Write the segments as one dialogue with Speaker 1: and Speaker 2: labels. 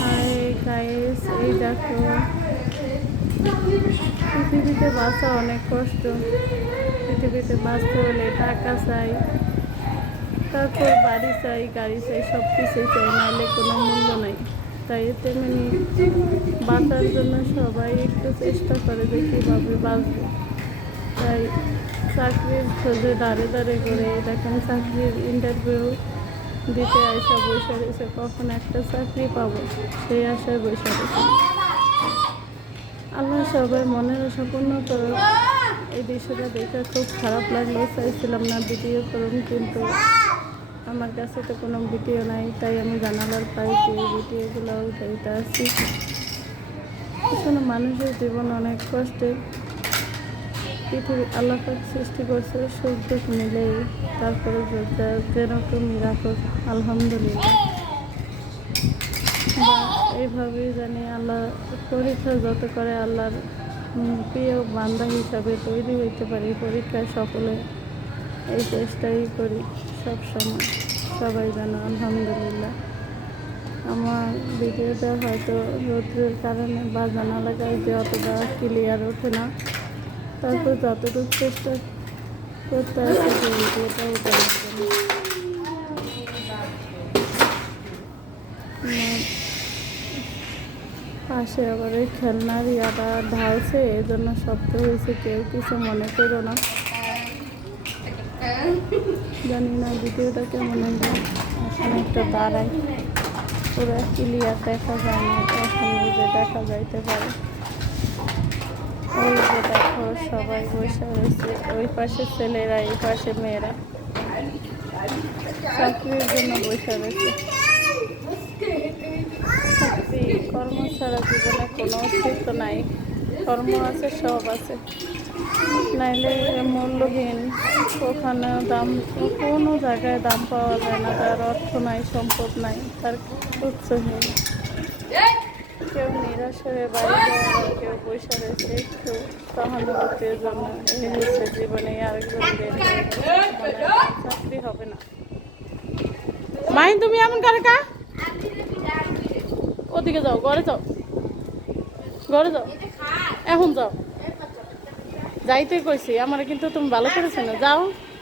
Speaker 1: Hi guys এই দেখো, পৃথিবীতে বাঁচা অনেক কষ্ট। পৃথিবীতে বাঁচতে হলে টাকা চাই, তারপর বাড়ি চাই, গাড়ি চাই সব কিছুই চাই, নাহলে কোনো মূল্য নাই। তাই তেমনি বাঁচার জন্য সবাই একটু চেষ্টা করে যে কীভাবে বাঁচবে। তাই চাকরির খোঁজে দাঁড়ে দাঁড়ে করে দেখেন চাকরির ইন্টারভিউ দিতে আসা বসে রয়েছে কখন একটা চাকরি পাবো? সেই আশায় বসে রয়েছে আল্লাহ সবাই মনের আশা পূর্ণ করো এই দৃশ্যটা দেখে খুব খারাপ লাগল, চাইছিলাম না ভিডিও করুন, কিন্তু আমার কাছে তো কোনো ভিডিও নাই, তাই আমি জানালার পাইছি এই ভিডিওগুলো উঠাইতে আসছি। আসলে মানুষের জীবন অনেক কষ্টের। পৃথিবী আল্লাহ সৃষ্টি করছে, সুখ মিলেই। তারপরে যে- যেন তুমি রাখো আলহামদুলিল্লাহ। বা এইভাবেই জানি আল্লাহ পরীক্ষা যত করে, আল্লাহর প্রিয় বান্দা হিসাবে তৈরি হইতে পারি, পরীক্ষায় সকলে এই চেষ্টাই করি সব সময় সবাই যেন আলহামদুলিল্লাহ। আমার ভিডিওটা হয়তো রোদ্রের কারণে বা জানালা যে অতটা ক্লিয়ার ওঠে না। তারপর যতটুকু চেষ্টা করতে আসে যে ভিডিওটা ওঠানোর জন্য আমার পাশে আবার ওই খেলনার ইয়াটা ঢালছে এই জন্য শব্দ হয়েছে, কেউ কিছু মনে করো না। জানি না ভিডিওটা কেমন এখন একটা দাঁড়াই পুরো ক্লিয়ার দেখা যায় না, এখন বুঝে দেখা যাইতে পারে। সবাই বসে রয়েছে। ওই পাশে ছেলেরা, এই পাশে মেয়েরা। চাকরির জন্য বসে রয়েছে। চাকরি, কর্ম ছাড়া জীবনে কোনো অস্তিত্ব নাই। কর্ম আছে, সব আছে। নাইলে মূল্যহীন, ওখানে দাম, কোনো জায়গায় দাম পাওয়া যায় না। তার অর্থ নাই, সম্পদ নাই, তার উৎসহীন কেউ নিরাশ হয়ে বাড়ি যায় আবার কেউ পয়সা রয়েছে একটু সহানুভূতির জন্য এই জীবনে। মানে চাকরি হবে না। মাই তুমি এমন করে কা? ওদিকে যাও, ঘরে যাও। ঘরে যাও। এখন যাও। যাইতে কইছি, আমার কিন্তু তুমি ভালো করেছ না। যাও,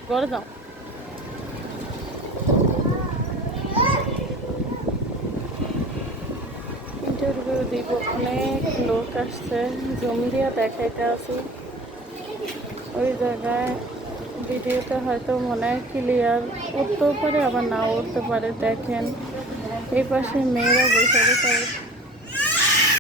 Speaker 1: ঘরে যাও। ইন্টারভিউ দিব অনেক লোক আসছে। জুম দিয়া দেখাইতে আছি ওই জায়গায় ভিডিওটা হয়তো মনে হয় ক্লিয়ার উঠতেও পারে, আবার না উঠতে পারে। দেখেন, এই পাশে মেয়েরা বসে রয়েছে